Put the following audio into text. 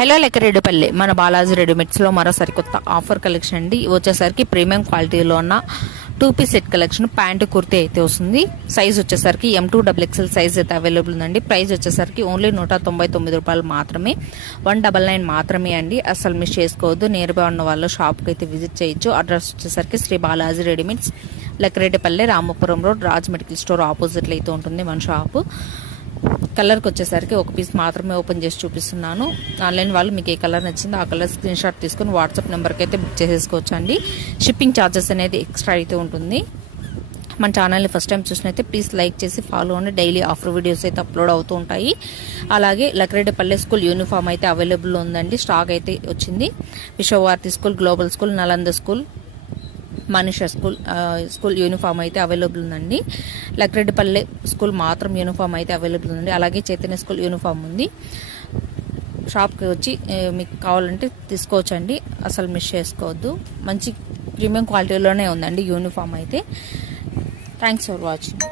Hello లెక్కరెడ్డిపల్లి మన బాలాజీ రెడీమేడ్స్లో మరో సరికొత్త ఆఫర్ కలెక్షన్ అండి. వచ్చేసరికి ప్రీమియం క్వాలిటీలో ఉన్న 2 piece set collection pant kurti అయితే వస్తుంది. సైజ్ వచ్చేసరికి M2XXL సైజ్ అయితే అవైలబుల్ ఉందండి. ప్రైస్ వచ్చేసరికి ఓన్లీ 199 రూపాయలు మాత్రమే, 199 మాత్రమే అండి. అసలు మిస్ చేసుకోవద్దు. నియర్ బై ఉన్న వాళ్ళు షాప్కి అయితే విజిట్ చేయొచ్చు. అడ్రస్ వచ్చేసరికి Shri Balaji readymades, Lekkareddypalli, Ramapuram road, Raj medical store ఆపోజిట్లో అయితే ఉంటుంది మన షాపు. కలర్కి వచ్చేసరికి ఒక పీస్ మాత్రమే ఓపెన్ చేసి చూపిస్తున్నాను. ఆన్లైన్ వాళ్ళు మీకు ఏ కలర్ నచ్చిందో ఆ కలర్ స్క్రీన్ షాట్ తీసుకుని వాట్సాప్ నెంబర్కి అయితే బుక్ చేసేసుకోవచ్చు అండి. షిప్పింగ్ ఛార్జెస్ అనేది ఎక్స్ట్రా అయితే ఉంటుంది. మన ఛానల్ని ఫస్ట్ టైం చూసినైతే ప్లీజ్ లైక్ చేసి ఫాలో అవ్వండి. డైలీ ఆఫర్ వీడియోస్ అయితే అప్లోడ్ అవుతూ ఉంటాయి. అలాగే లెక్కరెడ్డిపల్లి స్కూల్ యూనిఫామ్ అయితే అవైలబుల్ ఉందండి. స్టాక్ అయితే వచ్చింది. Vishwabharati school, global school, Nalanda school, Manisha school uniform అయితే అవైలబుల్ ఉందండి. లెక్కరెడ్డిపల్లి స్కూల్ మాత్రం యూనిఫామ్ అయితే అవైలబుల్ ఉంది. అలాగే చైతన్య స్కూల్ యూనిఫామ్ ఉంది. షాప్కి వచ్చి మీకు కావాలంటే తీసుకోవచ్చండి. అసలు మిస్ చేసుకోవద్దు. మంచి ప్రీమియం క్వాలిటీలోనే ఉందండి యూనిఫామ్ అయితే. Thanks for watching.